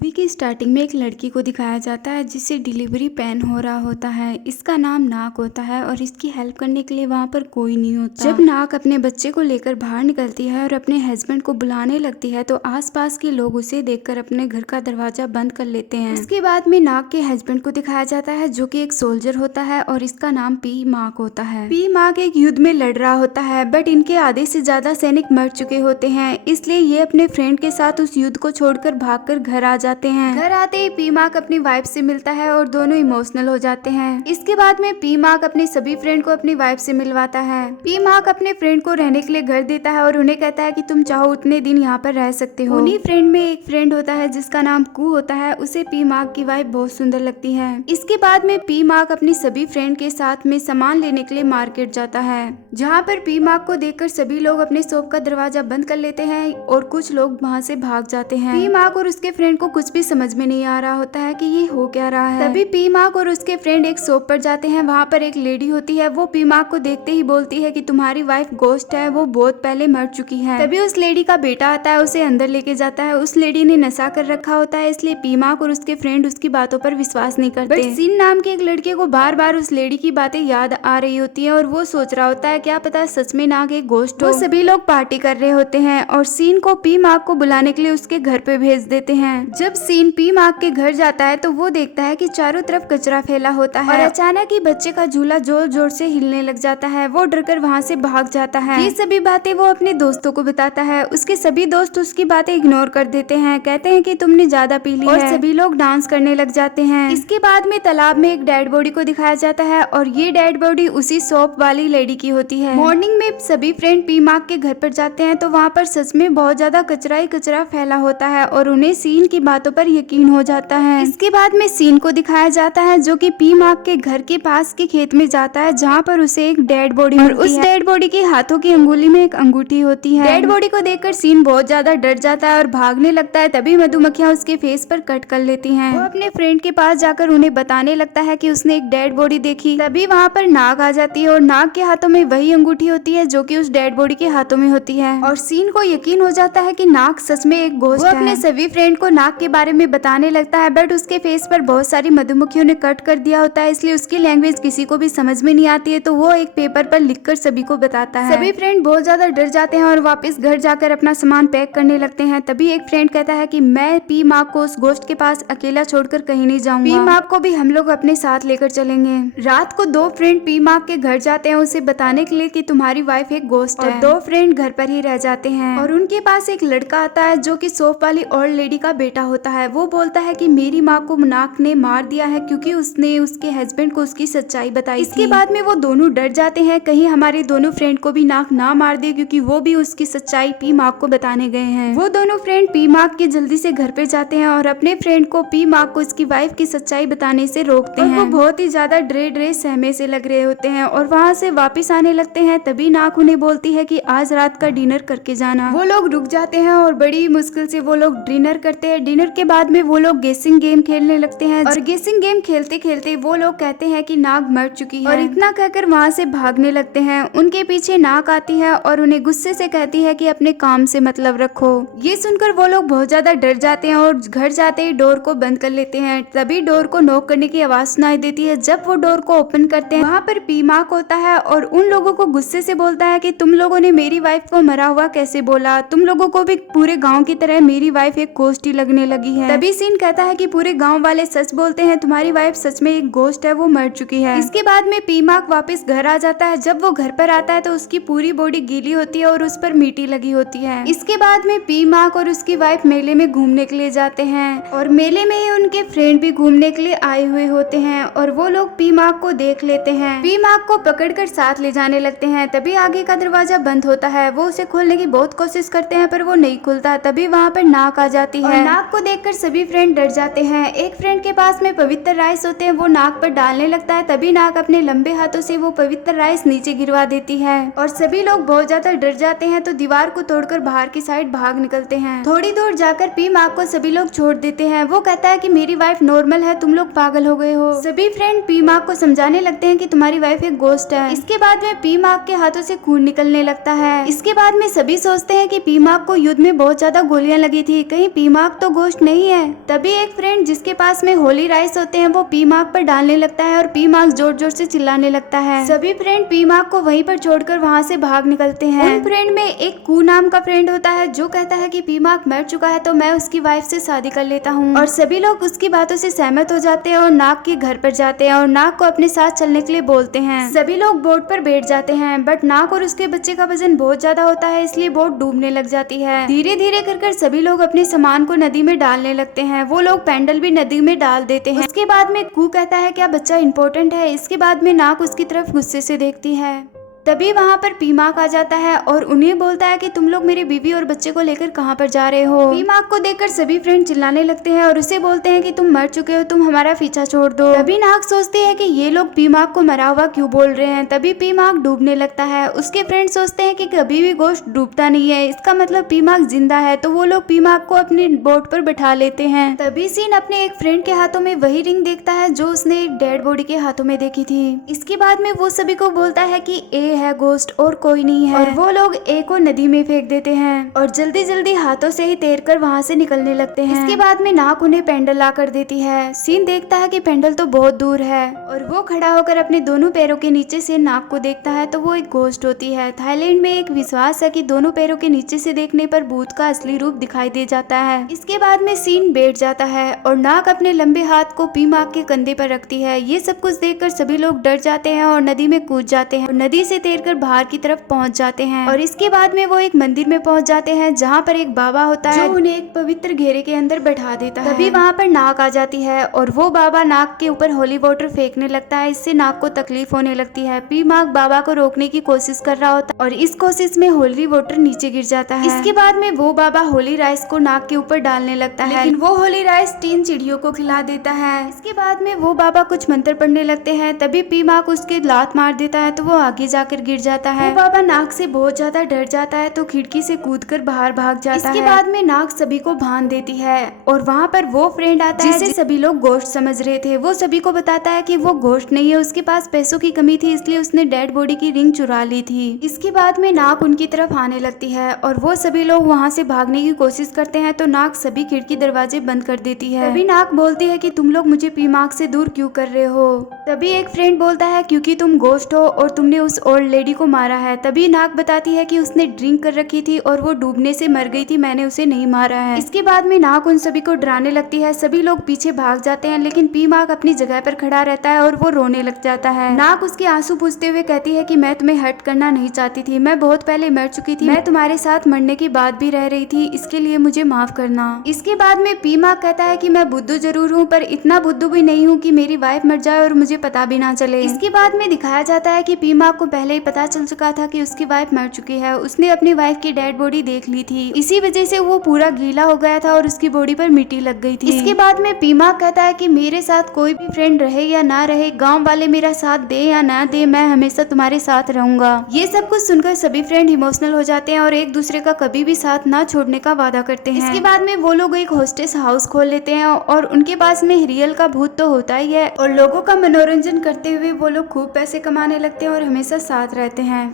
Movie की starting में एक लड़की को दिखाया जाता है जिसे डिलीवरी पेन हो रहा होता है। इसका नाम नाक होता है और इसकी हेल्प करने के लिए वहाँ पर कोई नहीं होता। जब नाक अपने बच्चे को लेकर बाहर निकलती है और अपने हस्बैंड को बुलाने लगती है तो आसपास के लोग उसे देखकर अपने घर का दरवाजा बंद कर लेते हैं। उसके बाद में नाक के हस्बैंड को दिखाया जाता है जो कि एक सोल्जर होता है और इसका नाम पी मार्क होता है। पी मार्क एक युद्ध में लड़ रहा होता है बट इनके आधे से ज्यादा सैनिक मर चुके होते हैं, इसलिए ये अपने फ्रेंड के साथ उस युद्ध को छोड़कर भागकर घर आ जाते हैं। घर आते ही पी मार्क अपनी वाइफ से मिलता है और दोनों इमोशनल हो जाते हैं। इसके बाद में पी मार्क अपने सभी फ्रेंड को अपनी वाइफ से मिलवाता है। पी मार्क अपने फ्रेंड को रहने के लिए घर देता है और उन्हें कहता है कि तुम चाहो उतने दिन यहाँ पर रह सकते हो। उन्हीं फ्रेंड में एक फ्रेंड होता है जिसका नाम कू होता है, उसे पी मार्क की वाइफ बहुत सुंदर लगती है। इसके बाद में पी मार्क अपनी सभी फ्रेंड के साथ में सामान लेने के लिए मार्केट जाता है, जहाँ पर पी मार्क को देखकर सभी लोग अपने शॉप का दरवाजा बंद कर लेते हैं और कुछ लोग वहाँ से भाग जाते हैं। पी मार्क और उसके फ्रेंड को कुछ भी समझ में नहीं आ रहा होता है कि ये हो क्या रहा है। तभी पी मार्क और उसके फ्रेंड एक शॉप पर जाते हैं। वहाँ पर एक लेडी होती है, वो पी मार्क को देखते ही बोलती है कि तुम्हारी वाइफ गोस्ट है, वो बहुत पहले मर चुकी है। तभी उस लेडी का बेटा आता है, उसे अंदर लेके जाता है। उस लेडी ने नशा कर रखा होता है, इसलिए पी मार्क और उसके फ्रेंड उसकी बातों पर विश्वास नहीं करते। बट सीन नाम के एक लड़के को बार बार उस लेडी की बातें याद आ रही होती है और वो सोच रहा होता है क्या पता सच में नाग एक गोस्ट हो। सभी लोग पार्टी कर रहे होते हैं और सीन को पी मार्क को बुलाने के लिए उसके घर पे भेज देते हैं। जब सीन पी मार्क के घर जाता है तो वो देखता है कि चारों तरफ कचरा फैला होता है और अचानक ही बच्चे का झूला जोर जोर से हिलने लग जाता है। वो डरकर वहाँ से भाग जाता है। ये सभी बातें वो अपने दोस्तों को बताता है। उसके सभी दोस्त उसकी बातें इग्नोर कर देते हैं, कहते हैं कि तुमने ज्यादा पी ली है। सभी लोग डांस करने लग जाते हैं। इसके बाद में तालाब में एक डेड बॉडी को दिखाया जाता है और ये डेड बॉडी उसी शॉप वाली लेडी की होती है। मॉर्निंग में सभी फ्रेंड पी मार्क के घर पर जाते हैं तो वहाँ पर सच में बहुत ज्यादा कचरा ही कचरा फैला होता है और उन्हें सीन की बातों पर यकीन हो जाता है। इसके बाद में सीन को दिखाया जाता है जो कि पी मार्क के घर के पास के खेत में जाता है, जहाँ पर उसे एक डेड बॉडी मिलती है। उस डेड बॉडी के हाथों की अंगुली में एक अंगूठी होती है। डेड बॉडी को देखकर सीन बहुत ज्यादा डर जाता है और भागने लगता है। तभी मधुमक्खियां उसके फेस पर कट कर लेती हैं। वो अपने फ्रेंड के पास जाकर उन्हें बताने लगता है कि उसने एक डेड बॉडी देखी। तभी वहाँ पर नाग आ जाती है और नाग के हाथों में वही अंगूठी होती है जो कि उस डेड बॉडी के हाथों में होती है और सीन को यकीन हो जाता है कि नाग सच में एक गोस्ट है। वो अपने सभी फ्रेंड को नाग के बारे में बताने लगता है बट उसके फेस पर बहुत सारी मधुमक्खियों ने कट कर दिया होता है, इसलिए उसकी लैंग्वेज किसी को भी समझ में नहीं आती है। तो वो एक पेपर पर लिखकर सभी को बताता है। सभी फ्रेंड बहुत ज्यादा डर जाते हैं और वापस घर जाकर अपना सामान पैक करने लगते हैं। तभी एक फ्रेंड कहता है कि मैं पी मार्क को उस गोस्ट के पास अकेला छोड़कर कहीं नहीं जाऊंगा, पी मार्क को भी हम लोग अपने साथ लेकर चलेंगे। रात को दो फ्रेंड पी मार्क के घर जाते हैं उसे बताने के लिए कि तुम्हारी वाइफ एक गोस्ट है। दो फ्रेंड घर पर ही रह जाते हैं और उनके पास एक लड़का आता है जो कि शॉप वाली ओल्ड लेडी का बेटा होता है। वो बोलता है कि मेरी माँ को नाक ने मार दिया है क्योंकि उसने उसके हस्बैंड को उसकी सच्चाई बताई। इसके बाद में वो दोनों डर जाते हैं कहीं हमारे दोनों फ्रेंड को भी नाक ना मार दे, क्योंकि वो भी उसकी सच्चाई पी मार्क को बताने गए हैं। वो दोनों फ्रेंड पी मार्क के जल्दी से घर पे जाते हैं और अपने फ्रेंड को पी मार्क को उसकी वाइफ की सच्चाई बताने से रोकते हैं। वो बहुत ही ज्यादा डरे सहमे से लग रहे होते हैं और वहाँ से वापस आने लगते हैं। तभी नाक उन्हें बोलती है कि आज रात का डिनर करके जाना। वो लोग रुक जाते हैं और बड़ी मुश्किल से वो लोग डिनर करते हैं। डिनर के बाद में वो लोग गेसिंग गेम खेलने लगते हैं और गेसिंग गेम खेलते खेलते वो लोग कहते हैं कि नाग मर चुकी है और इतना कहकर वहाँ से भागने लगते हैं। उनके पीछे नाग आती है और उन्हें गुस्से से कहती है कि अपने काम से मतलब रखो। ये सुनकर वो लोग बहुत ज्यादा डर जाते हैं और घर जाते ही डोर को बंद कर लेते हैं। तभी डोर को नॉक करने की आवाज सुनाई देती है। जब वो डोर को ओपन करते हैं वहाँ पर पी मार्क होता है और उन लोगों को गुस्से से बोलता है कि तुम लोगों ने मेरी वाइफ को मरा हुआ कैसे बोला, तुम लोगों को भी पूरे गाँव की तरह मेरी वाइफ एक गोस्ट ही लगने लगी है। तभी सीन कहता है कि पूरे गाँव वाले सच बोलते हैं, तुम्हारी वाइफ सच में एक गोस्ट है, वो मर चुकी है। इसके बाद में पी मार्क वापस घर आ जाता है। जब वो घर पर आता है तो उसकी पूरी बॉडी गीली होती है और उस पर मिट्टी लगी होती है। इसके बाद में पी मार्क और उसकी वाइफ मेले में घूमने के लिए जाते हैं और मेले में ही उनके फ्रेंड भी घूमने के लिए आए हुए होते हैं और वो लोग पी मार्क को देख लेते हैं। पी मार्क को पकड़कर साथ ले जाने लगते हैं। तभी आगे का दरवाजा बंद होता है। वो उसे खोलने की बहुत कोशिश करते हैं पर वो नहीं खुलता। तभी वहाँ पर नाक आ जाती है। नाक को देखकर सभी फ्रेंड डर जाते हैं। एक फ्रेंड के पास में पवित्र राइस होते हैं, वो नाक पर डालने लगता है। तभी नाक अपने लंबे हाथों से वो पवित्र राइस नीचे गिरवा देती है और सभी लोग बहुत ज्यादा डर जाते हैं तो दीवार को तोड़कर बाहर की साइड भाग निकलते हैं। थोड़ी दूर जाकर पी मार्क को सभी लोग छोड़ देते हैं। वो कहता है कि मेरी वाइफ नॉर्मल है, तुम लोग पागल हो गए हो। सभी फ्रेंड पी मार्क को समझाने लगते हैं कि तुम्हारी वाइफ एक गोस्ट है। इसके बाद में पी मार्क के हाथों से खून निकलने लगता है। इसके बाद में सभी सोचते हैं कि पी मार्क को युद्ध में बहुत ज्यादा गोलियां लगी थी, कहीं पी मार्क तो गोश्त गोश्त नहीं है। तभी एक फ्रेंड जिसके पास में होली राइस होते हैं वो पी मार्क पर डालने लगता है और पी मार्क जोर जोर से चिल्लाने लगता है। सभी फ्रेंड पी मार्क को वहीं पर छोड़कर वहाँ से भाग निकलते हैं। उन फ्रेंड में एक कू नाम का फ्रेंड होता है जो कहता है कि पी मार्क मर चुका है तो मैं उसकी वाइफ से शादी कर लेता हूँ। और सभी लोग उसकी बातों से सहमत हो जाते हैं और नाग के घर पर जाते हैं और नाग को अपने साथ चलने के लिए बोलते हैं। सभी लोग बोट पर बैठ जाते हैं बट नाग और उसके बच्चे का वजन बहुत ज्यादा होता है इसलिए बोट डूबने लग जाती है। धीरे धीरे कर सभी लोग अपने सामान को नदी में डालने लगते हैं। वो लोग पेंडल भी नदी में डाल देते हैं। उसके बाद में कू कहता है क्या बच्चा इम्पोर्टेंट है। इसके बाद में नाग उसकी तरफ गुस्से से देखती है। तभी वहाँ पर पीमाक आ जाता है और उन्हें बोलता है कि तुम लोग मेरी बीवी और बच्चे को लेकर कहाँ पर जा रहे हो। पीमाक को देखकर सभी फ्रेंड चिल्लाने लगते हैं और उसे बोलते हैं कि तुम मर चुके हो, तुम हमारा पीछा छोड़ दो। तभी नाग सोचते हैं कि ये लोग पीमाक को मरा हुआ क्यों बोल रहे हैं। तभी पीमाक डूबने लगता है। उसके फ्रेंड सोचते हैं कि कभी भी गोश्त डूबता नहीं है, इसका मतलब पीमाक जिंदा है। तो वो लोग पीमाक को अपनी बोट पर बैठा लेते हैं। तभी सीन अपने एक फ्रेंड के हाथों में वही रिंग देखता है जो उसने एक डेड बॉडी के हाथों में देखी थी। इसके बाद में वो सभी को बोलता है कि ए है गोश्त और कोई नहीं है। और वो लोग ए को नदी में फेंक देते हैं और जल्दी जल्दी हाथों से ही तैरकर वहाँ से निकलने लगते हैं। इसके बाद में नाग उन्हें पेंडल ला कर देती है। सीन देखता है कि पेंडल तो बहुत दूर है और वो खड़ा होकर अपने दोनों पैरों के नीचे से नाग को देखता है तो वो एक गोश्त होती है। थाईलैंड में एक विश्वास है कि दोनों पैरों के नीचे से देखने पर भूत का असली रूप दिखाई दे जाता है। इसके बाद में सीन बैठ जाता है और नाग अपने लंबे हाथ को पीमाक के कंधे पर रखती है। ये सब कुछ देखकर सभी लोग डर जाते हैं और नदी में कूद जाते हैं और नदी से तैरकर बाहर की तरफ पहुंच जाते हैं। और इसके बाद में वो एक मंदिर में पहुंच जाते हैं जहाँ पर एक बाबा होता है जो उन्हें एक पवित्र घेरे के अंदर बैठा देता है। तभी वहाँ पर नाग आ जाती है और वो बाबा नाग के ऊपर होली वाटर फेंकने लगता है। इससे नाग को तकलीफ होने लगती है। पीमाक बाबा को रोकने की कोशिश कर रहा होता है और इस कोशिश में होली वाटर नीचे गिर जाता है। इसके बाद में वो बाबा होली राइस को नाग के ऊपर डालने लगता है लेकिन वो होली राइस 3 चिड़ियों को खिला देता है। इसके बाद में वो बाबा कुछ मंत्र पढ़ने लगते हैं। तभी पीमाक उसके लात मार देता है तो वो आगे जाकर गिर जाता है। वो बाबा नाग से बहुत ज्यादा डर जाता है तो खिड़की से कूदकर बाहर भाग जाता है। इसके बाद में नाग सभी को भान देती है और वहाँ पर वो फ्रेंड आता है जिसे सभी लोग गोश्त समझ रहे थे। वो सभी को बताता है कि वो गोश्त नहीं है, उसके पास पैसों की कमी थी इसलिए उसने डेड बॉडी की रिंग चुरा ली थी। इसके बाद में नाग उनकी तरफ आने लगती है और वो सभी लोग वहाँ से भागने की कोशिश करते हैं तो नाग सभी खिड़की दरवाजे बंद कर देती है। तभी नाग बोलती है कि तुम लोग मुझे पीमाक से दूर क्यों कर रहे हो। तभी एक फ्रेंड बोलता है क्योंकि तुम गोश्त हो और तुमने उस ओल्ड लेडी को मारा है। तभी नाग बताती है कि उसने ड्रिंक कर रखी थी और वो डूबने से मर गई थी, मैंने उसे नहीं मारा है। इसके बाद में नाग उन सभी को डराने लगती है। सभी लोग पीछे भाग जाते हैं लेकिन पीमाक अपनी जगह पर खड़ा रहता है और वो रोने लग जाता है। नाग उसके आंसू पूछते हुए कहती है कि मैं तुम्हें हर्ट करना नहीं चाहती थी, मैं बहुत पहले मर चुकी थी, मैं तुम्हारे साथ मरने के बाद भी रह रही थी, इसके लिए मुझे माफ करना। इसके बाद में पीमाक कहता है कि मैं बुद्धू जरूर हूँ पर इतना बुद्धू भी नहीं हूँ कि मेरी वाइफ मर जाए और मुझे पता भी ना चले। इसके बाद में दिखाया जाता है कि पीमाक को पहले ही पता चल चुका था कि उसकी वाइफ मर चुकी है। उसने अपनी वाइफ की डेड बॉडी देख ली थी, इसी वजह से वो पूरा गीला हो गया था और उसकी बॉडी पर मिट्टी लग गई थी। इसके बाद में पीमाक कहता है कि मेरे साथ कोई भी फ्रेंड रहे या ना रहे, गांव वाले मेरा साथ दे या ना दे, मैं हमेशा तुम्हारे साथ रहूंगा। ये सब कुछ सुनकर सभी फ्रेंड इमोशनल हो जाते हैं और एक दूसरे का कभी भी साथ ना छोड़ने का वादा करते हैं। इसके बाद में वो लोग एक होस्टेस हाउस खोल लेते हैं और उनके पास में रियल का भूत तो होता ही है और लोगों का मनोरंजन करते हुए वो लोग खूब पैसे कमाने लगते हैं और हमेशा साथ रहते हैं।